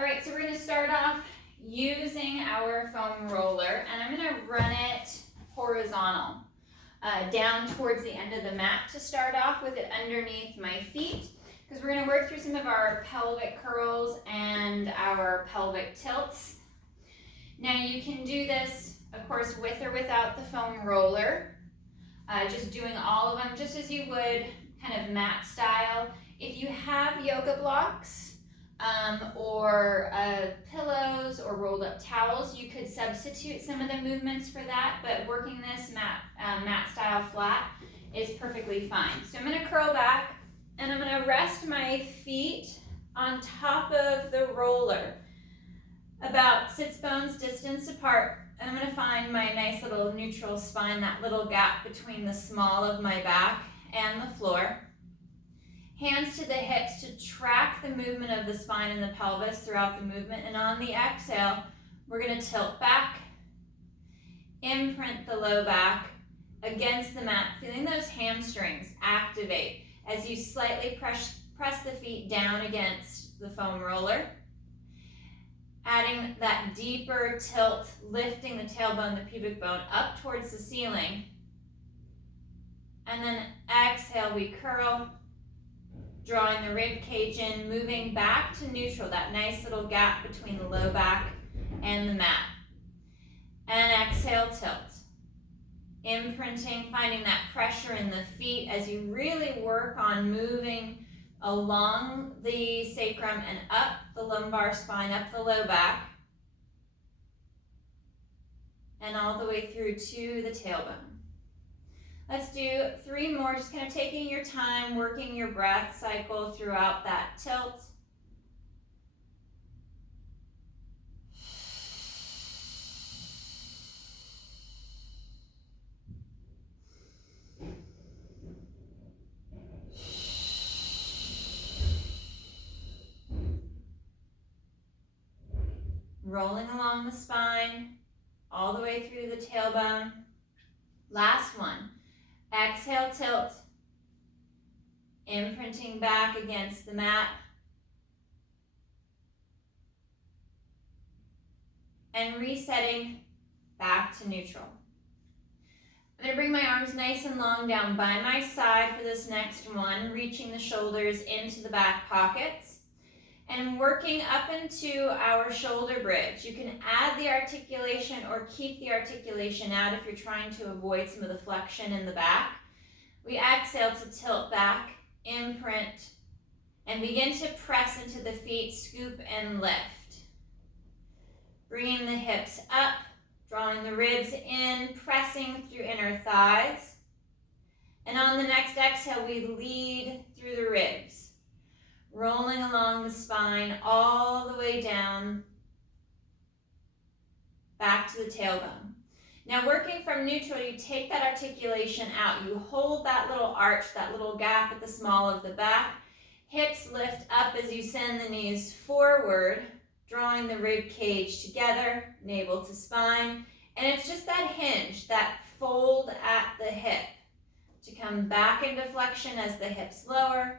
All right, so we're going to start off using our foam roller, and I'm going to run it horizontal down towards the end of the mat to start off with it underneath my feet, because we're going to work through some of our pelvic curls and our pelvic tilts. Now you can do this, of course, with or without the foam roller, just doing all of them just as you would kind of mat style. If you have yoga blocks, or pillows or rolled up towels, you could substitute some of the movements for that, but working this mat style flat is perfectly fine. So I'm going to curl back and I'm going to rest my feet on top of the roller, about sits bones distance apart, and I'm going to find my nice little neutral spine, that little gap between the small of my back and the floor. Hands to the hips to track the movement of the spine and the pelvis throughout the movement. And on the exhale, we're going to tilt back, imprint the low back against the mat, feeling those hamstrings activate as you slightly press the feet down against the foam roller. Adding that deeper tilt, lifting the tailbone, the pubic bone up towards the ceiling. And then exhale, we curl, drawing the rib cage in, moving back to neutral, that nice little gap between the low back and the mat. And exhale, tilt. Imprinting, finding that pressure in the feet as you really work on moving along the sacrum and up the lumbar spine, up the low back, and all the way through to the tailbone. Let's do 3 more, just kind of taking your time, working your breath cycle throughout that tilt. Rolling along the spine, all the way through the tailbone. Last one. Exhale, tilt, imprinting back against the mat, and resetting back to neutral. I'm going to bring my arms nice and long down by my side for this next one, reaching the shoulders into the back pockets, and working up into our shoulder bridge. You can add the articulation or keep the articulation out if you're trying to avoid some of the flexion in the back. We exhale to tilt back, imprint, and begin to press into the feet, scoop and lift. Bringing the hips up, drawing the ribs in, pressing through inner thighs. And on the next exhale, we lead through the ribs, rolling along the spine all the way down, back to the tailbone. Now working from neutral, you take that articulation out. You hold that little arch, that little gap at the small of the back. Hips lift up as you send the knees forward, drawing the rib cage together, navel to spine. And it's just that hinge, that fold at the hip to come back into flexion as the hips lower,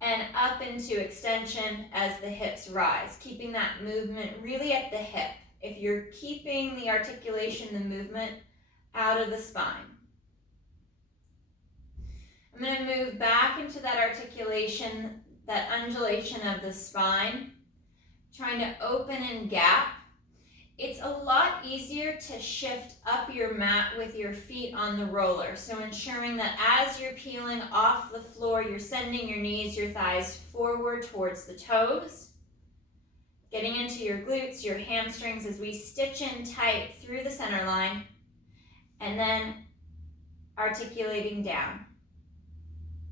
and up into extension as the hips rise, keeping that movement really at the hip. If you're keeping the articulation, the movement out of the spine. I'm going to move back into that articulation, that undulation of the spine, trying to open and gap. It's a lot easier to shift up your mat with your feet on the roller. So ensuring that as you're peeling off the floor, you're sending your knees, your thighs forward towards the toes. Getting into your glutes, your hamstrings as we stitch in tight through the center line. And then articulating down.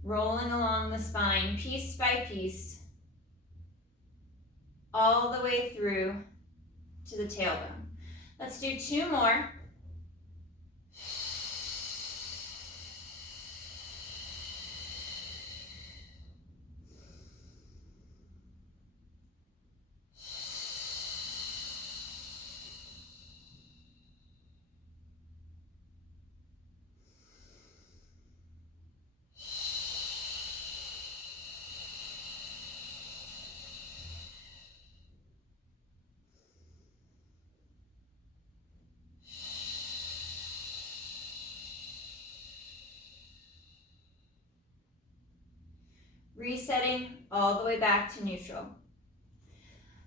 Rolling along the spine piece by piece. All the way through to the tailbone. Let's do 2 more. resetting all the way back to neutral.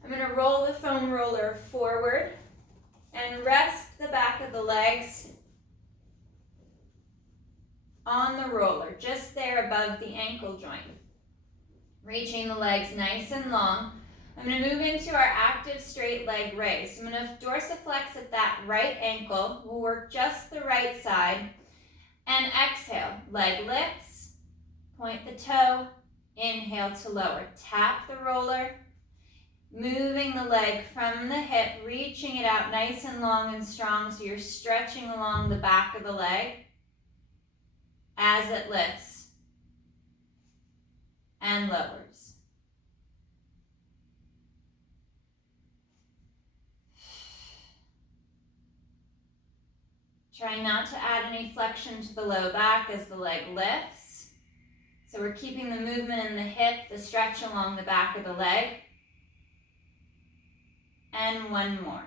I'm going to roll the foam roller forward and rest the back of the legs on the roller, just there above the ankle joint. Reaching the legs nice and long. I'm going to move into our active straight leg raise. I'm going to dorsiflex at that right ankle. We'll work just the right side. And exhale, leg lifts, point the toe, inhale to lower. Tap the roller, moving the leg from the hip, reaching it out nice and long and strong so you're stretching along the back of the leg as it lifts and lowers. Try not to add any flexion to the low back as the leg lifts. So we're keeping the movement in the hip, the stretch along the back of the leg. And one more.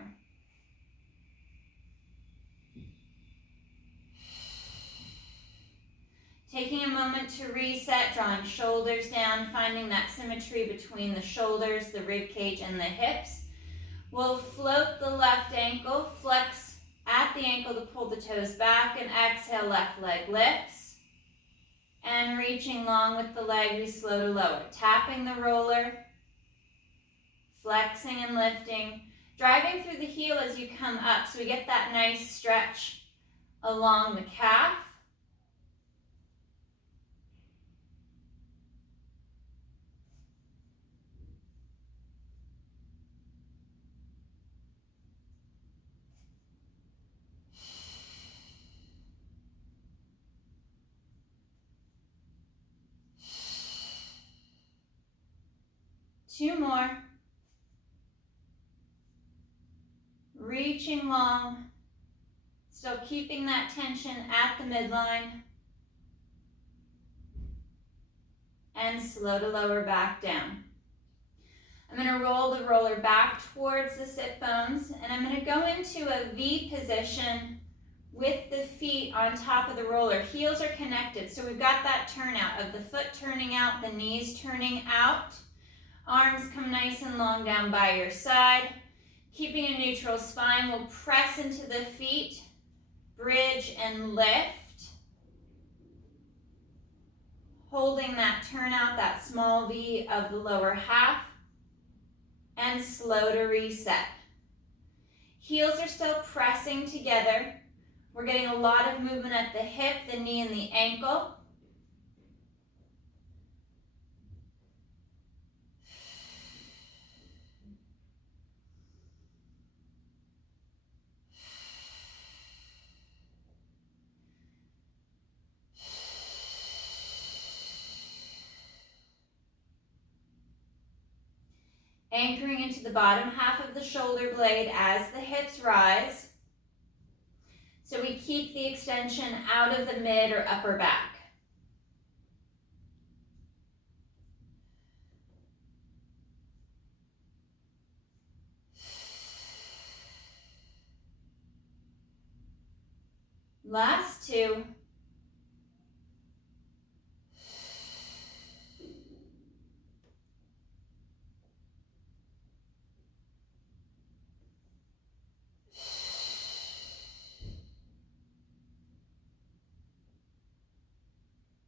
Taking a moment to reset, drawing shoulders down, finding that symmetry between the shoulders, the rib cage, and the hips. We'll float the left ankle, flex at the ankle to pull the toes back, and exhale, left leg lifts. And reaching long with the leg, we slow to lower. Tapping the roller, flexing and lifting, driving through the heel as you come up so we get that nice stretch along the calf. Two more. Reaching long, still keeping that tension at the midline. And slow to lower back down. I'm going to roll the roller back towards the sit bones, and I'm going to go into a V position with the feet on top of the roller. Heels are connected, so we've got that turnout of the foot turning out, the knees turning out. Arms come nice and long down by your side. Keeping a neutral spine, we'll press into the feet, bridge and lift. Holding that turnout, that small V of the lower half, and slow to reset. Heels are still pressing together. We're getting a lot of movement at the hip, the knee, and the ankle. Anchoring into the bottom half of the shoulder blade as the hips rise. So we keep the extension out of the mid or upper back. Last two.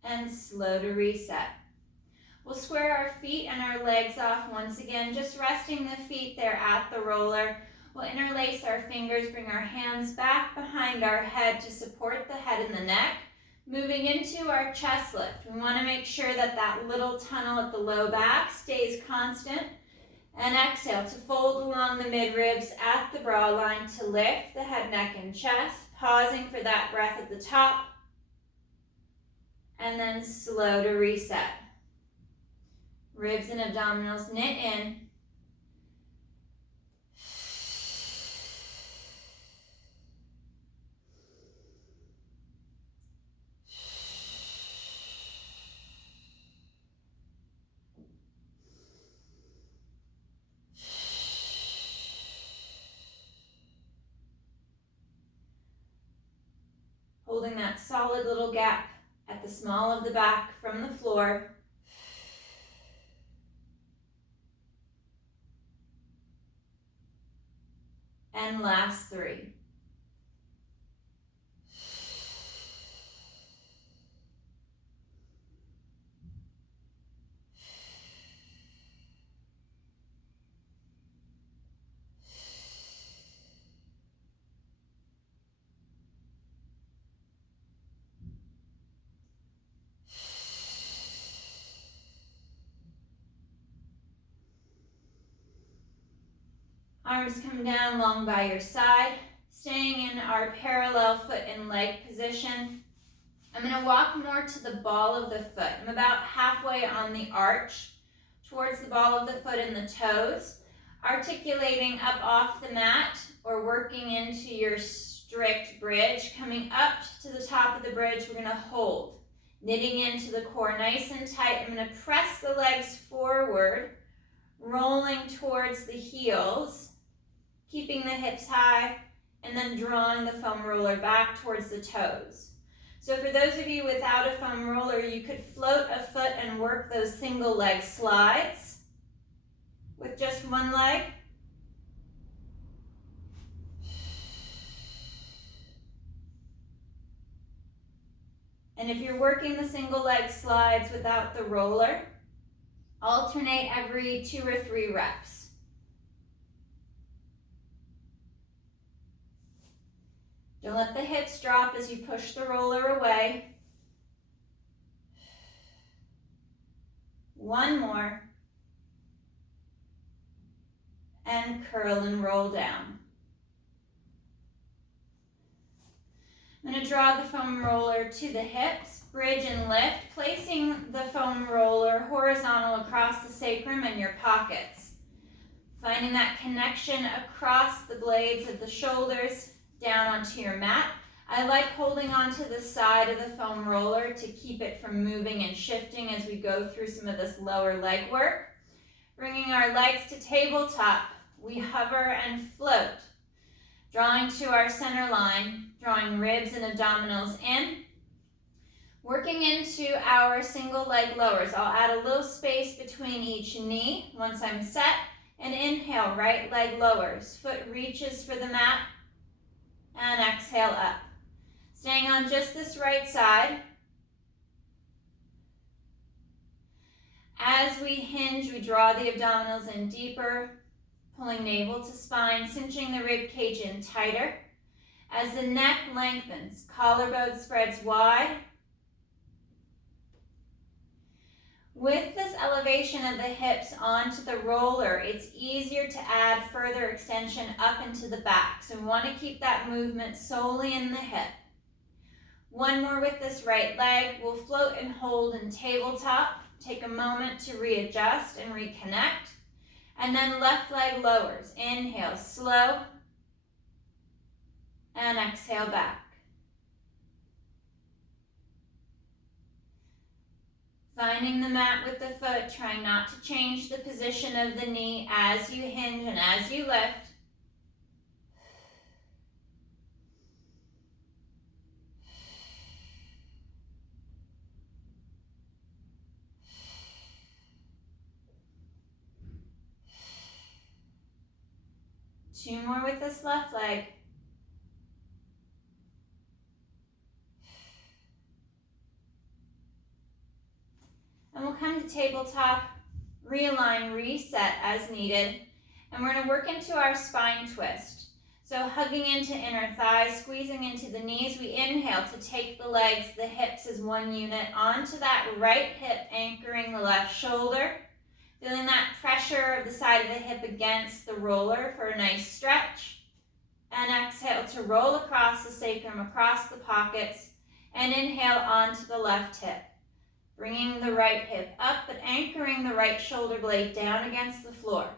And slow to reset. We'll square our feet and our legs off once again, just resting the feet there at the roller. We'll interlace our fingers, bring our hands back behind our head to support the head and the neck. Moving into our chest lift. We want to make sure that that little tunnel at the low back stays constant. And exhale to fold along the mid-ribs at the brow line to lift the head, neck, and chest. Pausing for that breath at the top. And then slow to reset. Ribs and abdominals knit in. Holding that solid little gap at the small of the back from the floor. And last 3. Arms come down long by your side, staying in our parallel foot and leg position. I'm going to walk more to the ball of the foot. I'm about halfway on the arch towards the ball of the foot and the toes, articulating up off the mat or working into your strict bridge. Coming up to the top of the bridge, we're going to hold, knitting into the core nice and tight. I'm going to press the legs forward, rolling towards the heels, keeping the hips high, and then drawing the foam roller back towards the toes. So for those of you without a foam roller, you could float a foot and work those single leg slides with just one leg. And if you're working the single leg slides without the roller, alternate every 2 or 3 reps. Don't let the hips drop as you push the roller away. 1 more. And curl and roll down. I'm going to draw the foam roller to the hips, bridge and lift, placing the foam roller horizontal across the sacrum and your pockets. Finding that connection across the blades of the shoulders down onto your mat. I like holding onto the side of the foam roller to keep it from moving and shifting as we go through some of this lower leg work. Bringing our legs to tabletop, we hover and float. Drawing to our center line, drawing ribs and abdominals in. Working into our single leg lowers. I'll add a little space between each knee once I'm set. And inhale, right leg lowers. Foot reaches for the mat. And exhale up. Staying on just this right side. As we hinge, we draw the abdominals in deeper, pulling navel to spine, cinching the rib cage in tighter. As the neck lengthens, collarbone spreads wide. With this elevation of the hips onto the roller, it's easier to add further extension up into the back. So we want to keep that movement solely in the hip. 1 more with this right leg. We'll float and hold in tabletop. Take a moment to readjust and reconnect. And then left leg lowers. Inhale, slow. And exhale back. Finding the mat with the foot, trying not to change the position of the knee as you hinge and as you lift. Two more with this left leg. And we'll come to tabletop, realign, reset as needed. And we're going to work into our spine twist. So hugging into inner thighs, squeezing into the knees. We inhale to take the legs, the hips as one unit onto that right hip, anchoring the left shoulder. Feeling that pressure of the side of the hip against the roller for a nice stretch. And exhale to roll across the sacrum, across the pockets. And inhale onto the left hip. Bringing the right hip up, but anchoring the right shoulder blade down against the floor.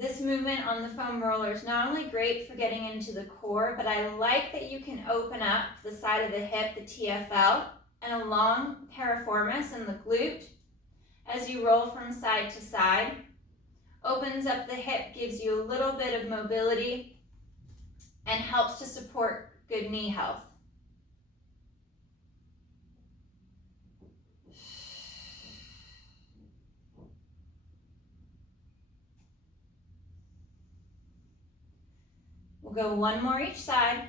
This movement on the foam roller is not only great for getting into the core, but I like that you can open up the side of the hip, the TFL, and a long piriformis and the glute as you roll from side to side. Opens up the hip, gives you a little bit of mobility, and helps to support good knee health. We'll go one more each side.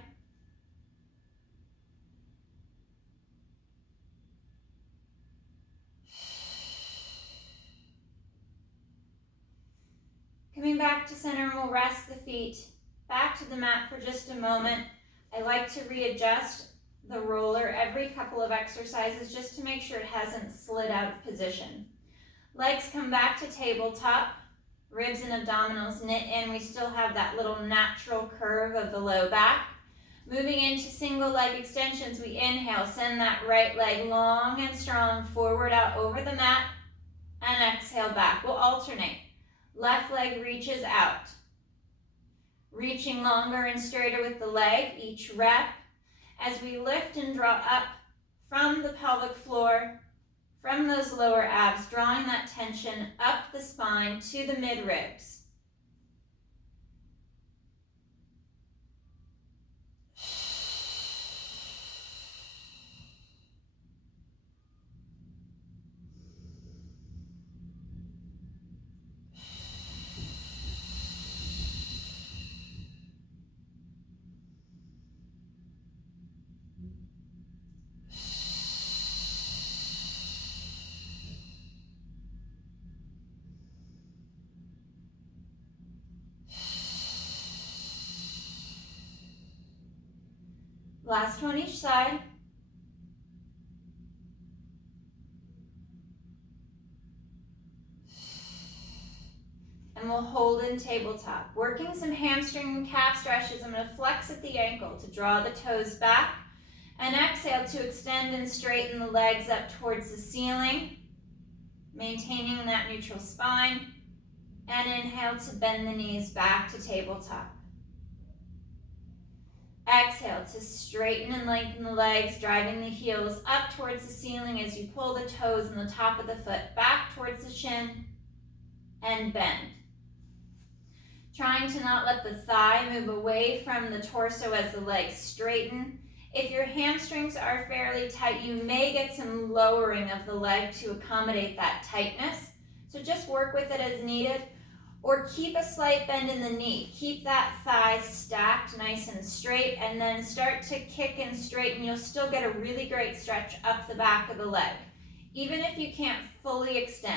Coming back to center, and we'll rest the feet back to the mat for just a moment. I like to readjust the roller every couple of exercises just to make sure it hasn't slid out of position. Legs come back to tabletop, ribs and abdominals knit in. We still have that little natural curve of the low back. Moving into single leg extensions, we inhale, send that right leg long and strong forward out over the mat, and exhale back. We'll alternate. Left leg reaches out. Reaching longer and straighter with the leg, each rep, as we lift and draw up from the pelvic floor, from those lower abs, drawing that tension up the spine to the mid-ribs. Last one each side. And we'll hold in tabletop. Working some hamstring and calf stretches. I'm going to flex at the ankle to draw the toes back. And exhale to extend and straighten the legs up towards the ceiling, maintaining that neutral spine. And inhale to bend the knees back to tabletop. Exhale to straighten and lengthen the legs, driving the heels up towards the ceiling as you pull the toes and the top of the foot back towards the shin and bend. Trying to not let the thigh move away from the torso as the legs straighten. If your hamstrings are fairly tight, you may get some lowering of the leg to accommodate that tightness. So just work with it as needed. Or keep a slight bend in the knee. Keep that thigh stacked nice and straight, and then start to kick and straighten. You'll still get a really great stretch up the back of the leg, even if you can't fully extend.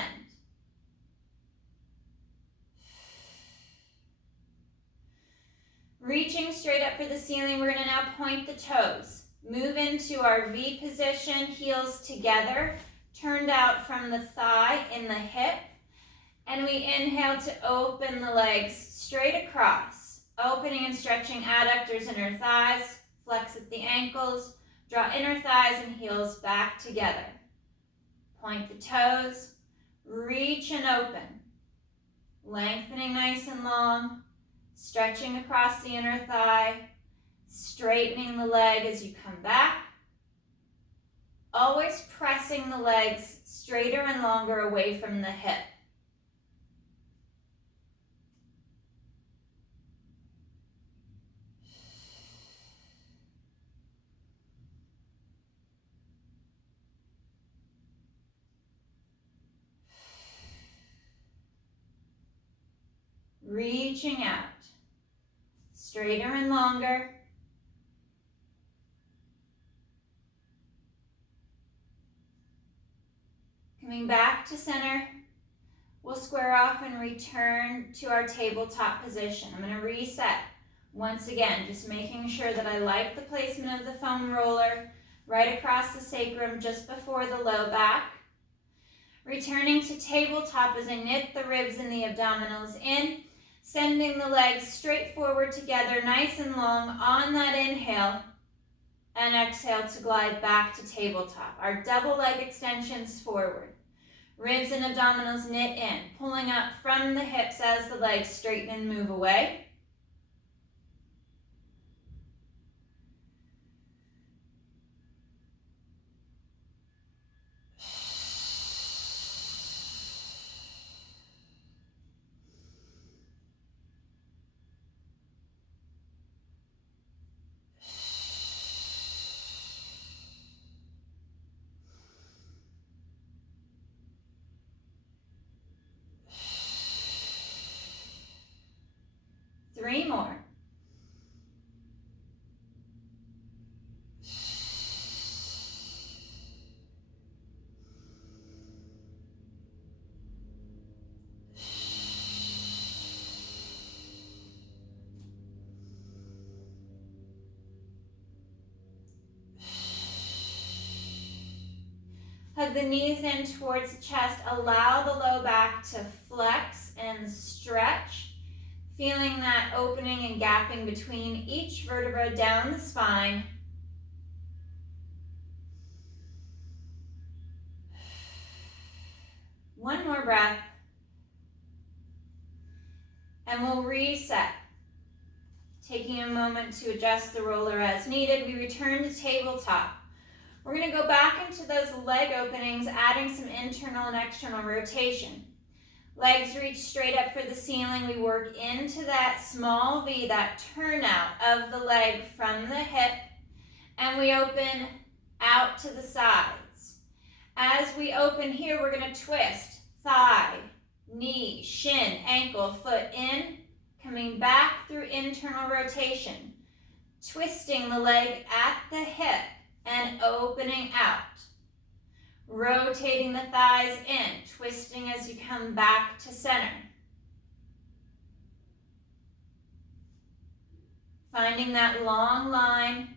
Reaching straight up for the ceiling, we're going to now point the toes. Move into our V position, heels together, turned out from the thigh in the hip. And we inhale to open the legs straight across, opening and stretching adductors, inner thighs, flex at the ankles, draw inner thighs and heels back together. Point the toes, reach and open, lengthening nice and long, stretching across the inner thigh, straightening the leg as you come back, always pressing the legs straighter and longer away from the hip. Reaching out, straighter and longer. Coming back to center, we'll square off and return to our tabletop position. I'm going to reset. Once again, just making sure that I like the placement of the foam roller right across the sacrum just before the low back. Returning to tabletop as I knit the ribs and the abdominals in. Sending the legs straight forward together, nice and long on that inhale, and exhale to glide back to tabletop. Our double leg extensions forward. Ribs and abdominals knit in, pulling up from the hips as the legs straighten and move away. 3 more. Hug the knees in towards the chest. Allow the low back to flex and stretch. Feeling that opening and gapping between each vertebra down the spine. One more breath. And we'll reset. Taking a moment to adjust the roller as needed, we return to tabletop. We're going to go back into those leg openings, adding some internal and external rotation. Legs reach straight up for the ceiling. We work into that small V, that turnout of the leg from the hip, and we open out to the sides. As we open here, we're going to twist thigh, knee, shin, ankle, foot in, coming back through internal rotation, twisting the leg at the hip and opening out. Rotating the thighs in, twisting as you come back to center. Finding that long line,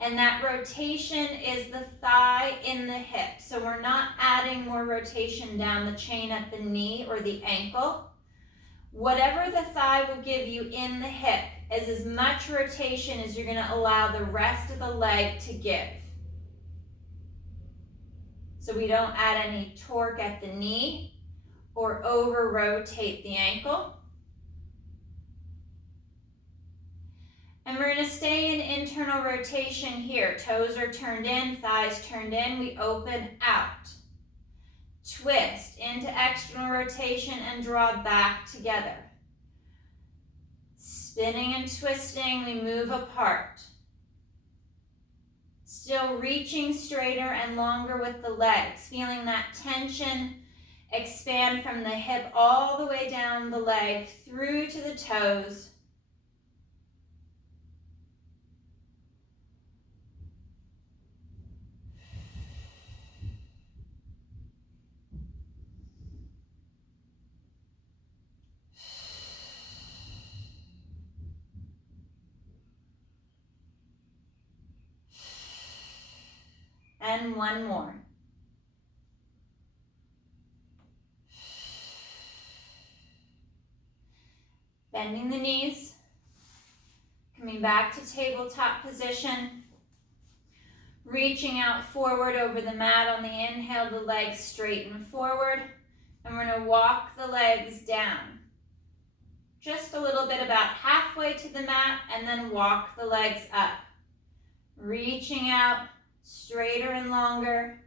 and that rotation is the thigh in the hip. So we're not adding more rotation down the chain at the knee or the ankle. Whatever the thigh will give you in the hip is as much rotation as you're going to allow the rest of the leg to give. So we don't add any torque at the knee or over rotate the ankle. And we're going to stay in internal rotation here. Toes are turned in, thighs turned in. We open out. Twist into external rotation and draw back together. Spinning and twisting, we move apart. Still reaching straighter and longer with the legs, feeling that tension expand from the hip all the way down the leg through to the toes. And one more. Bending the knees, coming back to tabletop position, reaching out forward over the mat on the inhale, the legs straighten forward, and we're going to walk the legs down. Just a little bit, about halfway to the mat, and then walk the legs up. Reaching out, straighter and longer.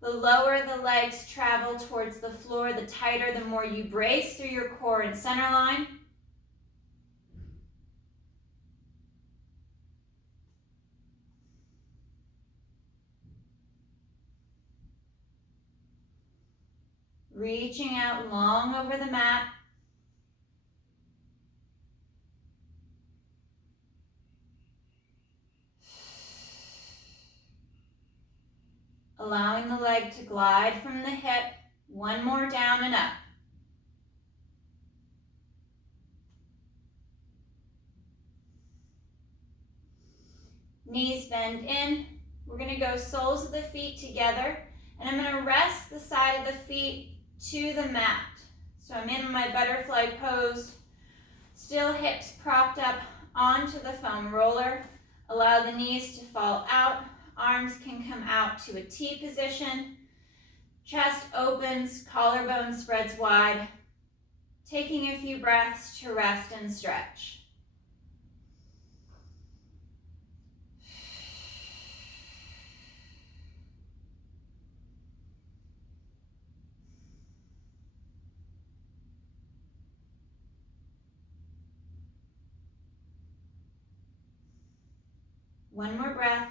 The lower the legs travel towards the floor, the tighter, the more you brace through your core and center line. Reaching out long over the mat. Allowing the leg to glide from the hip, one more down and up. Knees bend in. We're going to go soles of the feet together, and I'm going to rest the side of the feet to the mat. So I'm in my butterfly pose, still hips propped up onto the foam roller. Allow the knees to fall out. Arms can come out to a T position. Chest opens, collarbone spreads wide. Taking a few breaths to rest and stretch. One more breath.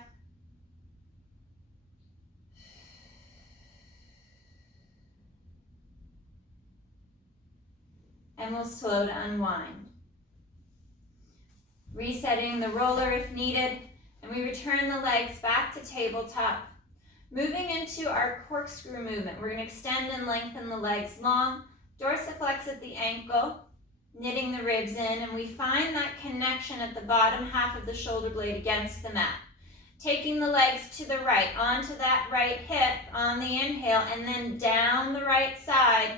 And we'll slow to unwind. Resetting the roller if needed, and we return the legs back to tabletop. Moving into our corkscrew movement, we're going to extend and lengthen the legs long, dorsiflex at the ankle, knitting the ribs in, and we find that connection at the bottom half of the shoulder blade against the mat. Taking the legs to the right, onto that right hip on the inhale, and then down the right side,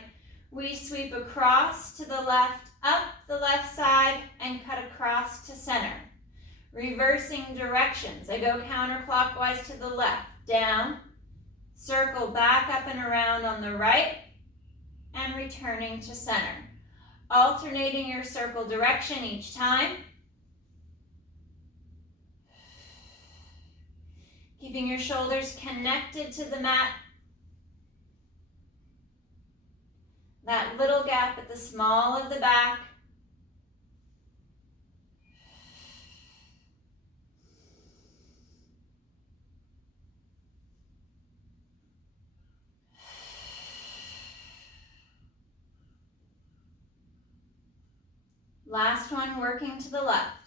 we sweep across to the left, up the left side, and cut across to center. Reversing directions. I go counterclockwise to the left, down, circle back up and around on the right, and returning to center. Alternating your circle direction each time. Keeping your shoulders connected to the mat. That little gap at the small of the back. Last one, working to the left.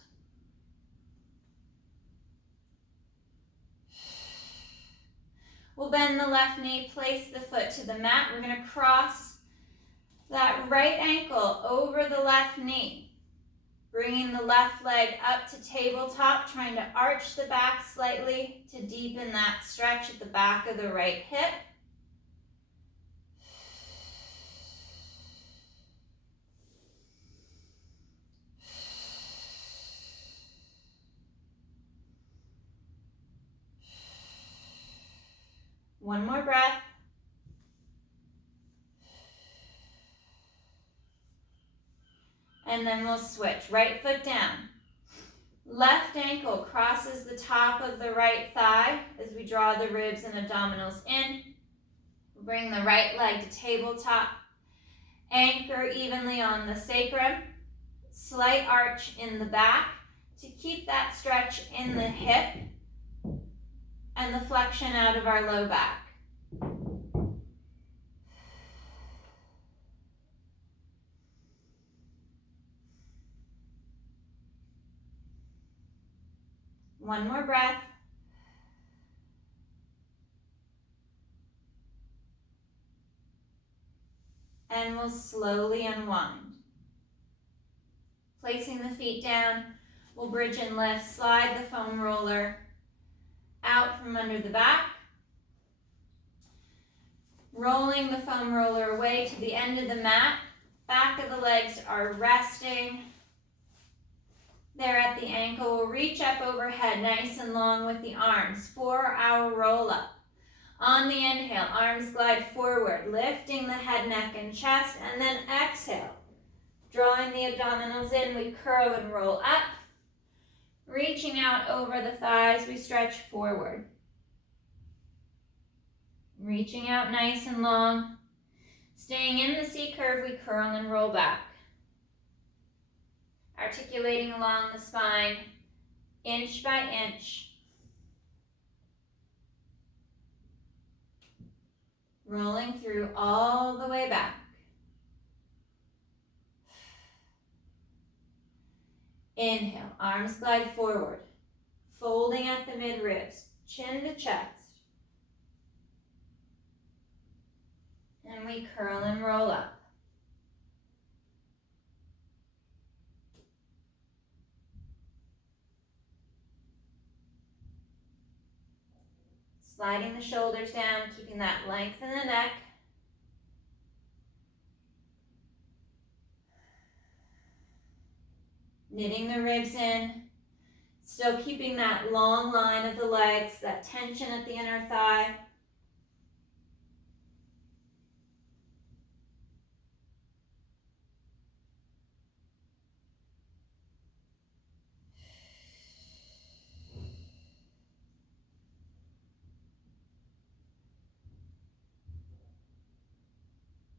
We'll bend the left knee, place the foot to the mat. We're going to cross that right ankle over the left knee. Bringing the left leg up to tabletop, trying to arch the back slightly to deepen that stretch at the back of the right hip. One more breath. And then we'll switch. Right foot down. Left ankle crosses the top of the right thigh as we draw the ribs and abdominals in. Bring the right leg to tabletop. Anchor evenly on the sacrum. Slight arch in the back to keep that stretch in the hip and the flexion out of our low back. One more breath. And we'll slowly unwind. Placing the feet down, we'll bridge and lift, slide the foam roller out from under the back. Rolling the foam roller away to the end of the mat. Back of the legs are resting. There at the ankle, we'll reach up overhead nice and long with the arms for our roll up. On the inhale, arms glide forward, lifting the head, neck, and chest, and then exhale. Drawing the abdominals in, we curl and roll up. Reaching out over the thighs, we stretch forward. Reaching out nice and long. Staying in the C curve, we curl and roll back. Articulating along the spine, inch by inch. Rolling through all the way back. Inhale, arms glide forward, folding at the mid-ribs, chin to chest. And we curl and roll up. Sliding the shoulders down, keeping that length in the neck. Knitting the ribs in, still keeping that long line of the legs, that tension at the inner thigh.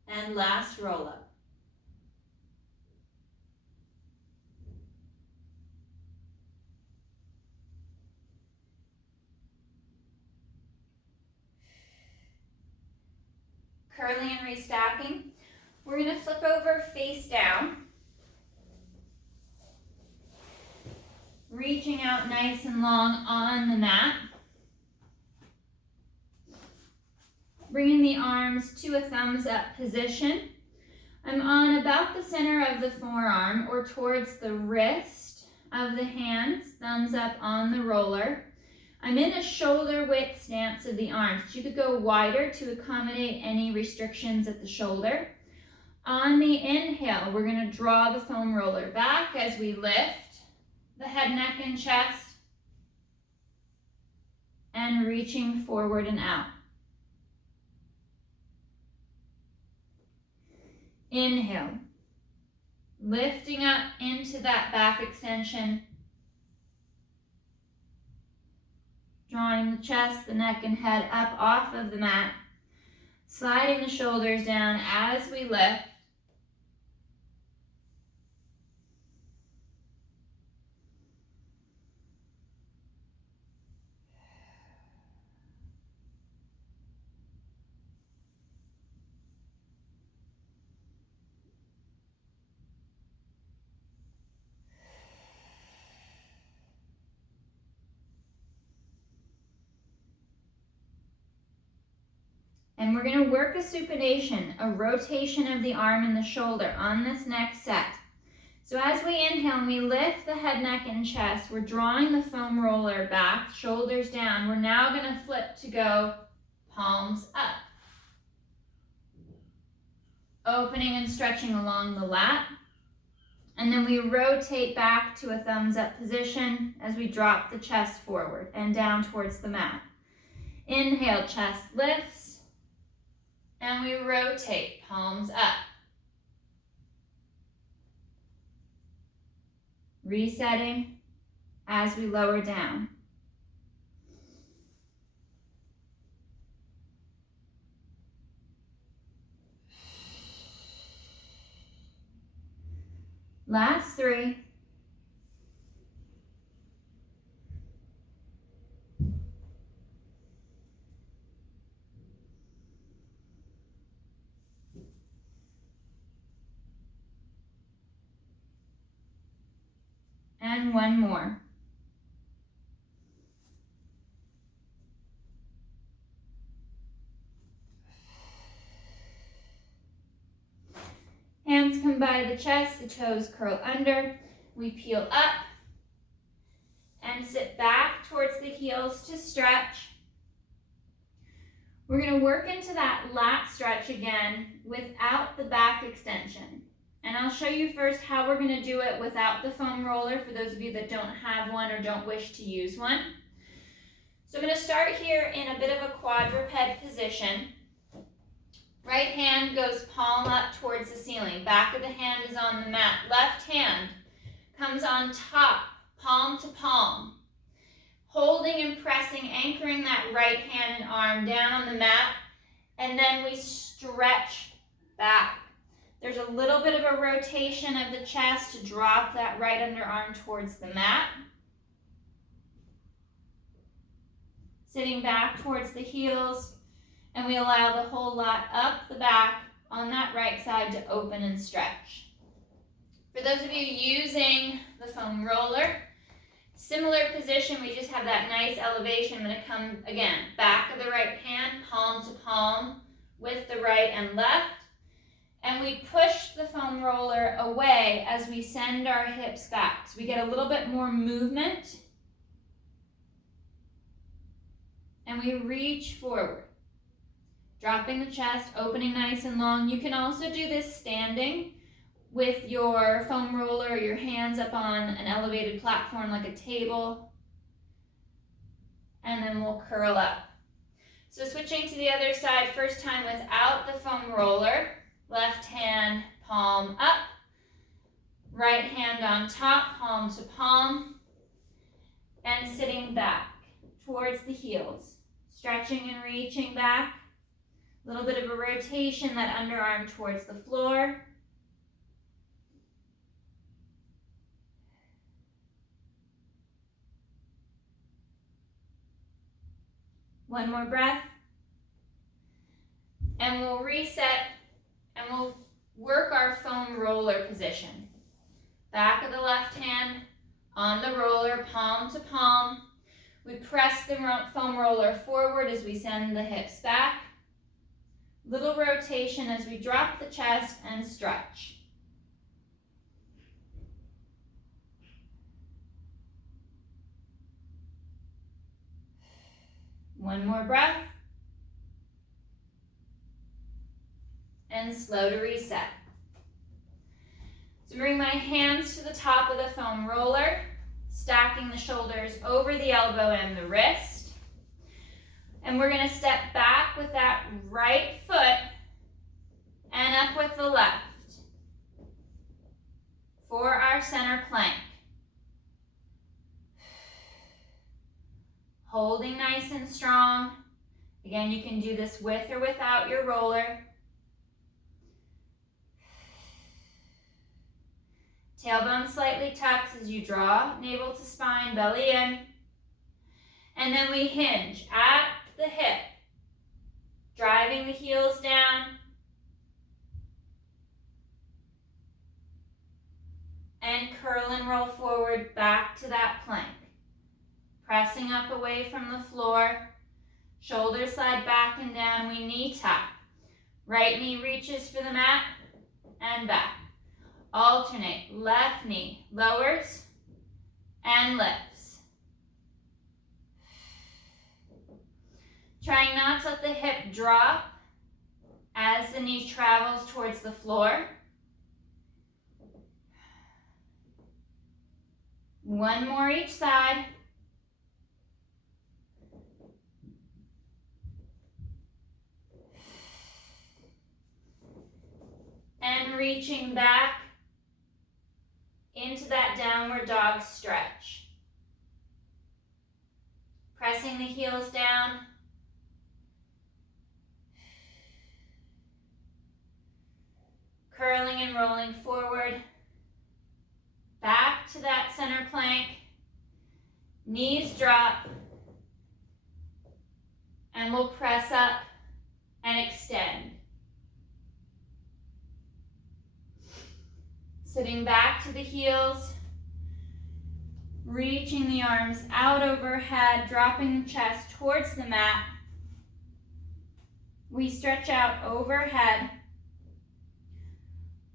And last roll up. Curling and restacking. We're going to flip over face down. reaching out nice and long on the mat. Bringing the arms to a thumbs up position. I'm on about the center of the forearm or towards the wrist of the hands, thumbs up on the roller. I'm in a shoulder width stance of the arms. You could go wider to accommodate any restrictions at the shoulder. On the inhale, we're going to draw the foam roller back as we lift the head, neck, and chest, and reaching forward and out. Inhale, lifting up into that back extension, drawing the chest, the neck, and head up off of the mat, sliding the shoulders down as we lift. And we're going to work a supination, a rotation of the arm and the shoulder on this next set. So as we inhale and we lift the head, neck, and chest, we're drawing the foam roller back, shoulders down. We're now going to flip to go palms up. Opening and stretching along the lat. And then we rotate back to a thumbs up position as we drop the chest forward and down towards the mat. Inhale, chest lifts. And we rotate, palms up. Resetting as we lower down. Last 3. And 1 more. Hands come by the chest, the toes curl under. We peel up and sit back towards the heels to stretch. We're going to work into that lat stretch again without the back extension. And I'll show you first how we're going to do it without the foam roller for those of you that don't have one or don't wish to use one. So I'm going to start here in a bit of a quadruped position. Right hand goes palm up towards the ceiling. Back of the hand is on the mat. Left hand comes on top, palm to palm. Holding and pressing, anchoring that right hand and arm down on the mat. And then we stretch back. There's a little bit of a rotation of the chest to drop that right underarm towards the mat. Sitting back towards the heels, and we allow the whole lot up the back on that right side to open and stretch. For those of you using the foam roller, similar position, we just have that nice elevation. I'm going to come again, back of the right hand, palm to palm with the right and left. And we push the foam roller away as we send our hips back. So we get a little bit more movement. And we reach forward. Dropping the chest, opening nice and long. You can also do this standing with your foam roller or your hands up on an elevated platform like a table. And then we'll curl up. So switching to the other side, first time without the foam roller. Left hand, palm up. Right hand on top, palm to palm. And sitting back towards the heels. Stretching and reaching back. A little bit of a rotation, that underarm towards the floor. One more breath. And we'll reset and we'll work our foam roller position. Back of the left hand On the roller, palm to palm, we press the foam roller forward as we send the hips back. Little rotation as we drop the chest and stretch. One more breath. And slow to reset. So bring my hands to the top of the foam roller, stacking the shoulders over the elbow and the wrist. And we're going to step back with that right foot and up with the left for our center plank. Holding nice and strong. Again, you can do this with or without your roller. Tailbone slightly tucks as you draw navel to spine, belly in. And then we hinge at the hip, driving the heels down. And curl and roll forward back to that plank. Pressing up away from the floor. Shoulders slide back and down. We knee tap. Right knee reaches for the mat and back. Alternate. Left knee lowers and lifts. Trying not to let the hip drop as the knee travels towards the floor. One more each side. And reaching back into that downward dog stretch. Pressing the heels down. Curling and rolling forward. Back to that center plank. Knees drop. And we'll press up and extend. Sitting back to the heels, reaching the arms out overhead, dropping the chest towards the mat. We stretch out overhead.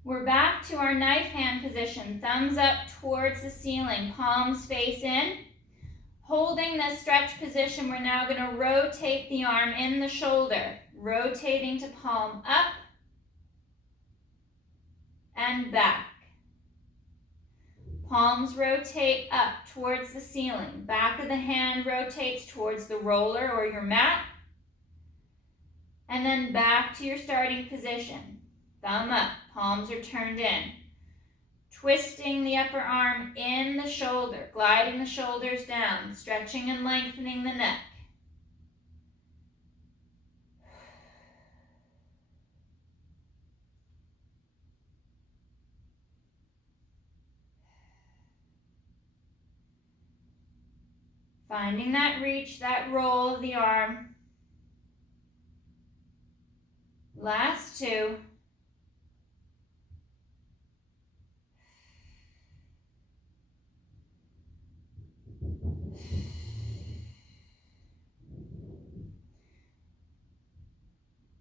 We're back to our knife hand position, thumbs up towards the ceiling, palms face in. Holding this stretch position, we're now going to rotate the arm in the shoulder, rotating to palm up and back. Palms rotate up towards the ceiling. Back of the hand rotates towards the roller or your mat. And then back to your starting position. Thumb up, palms are turned in. Twisting the upper arm in the shoulder, gliding the shoulders down, stretching and lengthening the neck. Finding that reach, that roll of the arm. Last two.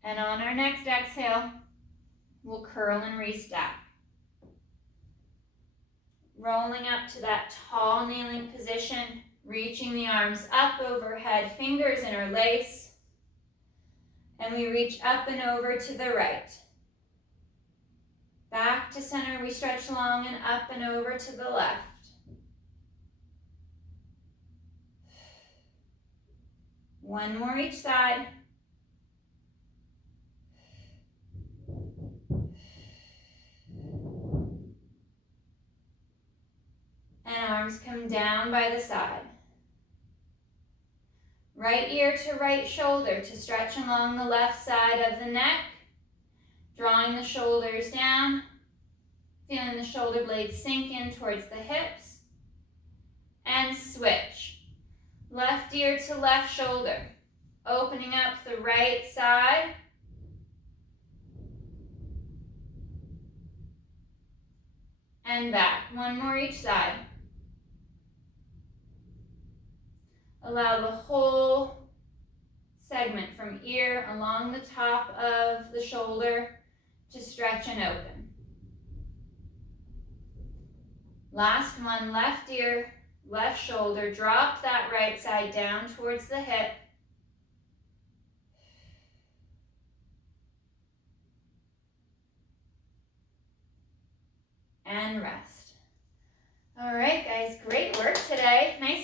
And on our next exhale, we'll curl and restack. Rolling up to that tall kneeling position, reaching the arms up overhead, fingers interlace, and we reach up and over to the right. Back to center, we stretch long and up and over to the left. One more each side. And arms come down by the side. Right ear to right shoulder to stretch along the left side of the neck. Drawing the shoulders down. Feeling the shoulder blades sink in towards the hips. And switch. Left ear to left shoulder. Opening up the right side. And back. One more each side. Allow the whole segment from ear along the top of the shoulder to stretch and open. Last one, left ear, left shoulder. Drop that right side down towards the hip. And rest. All right, guys, great work today. Nice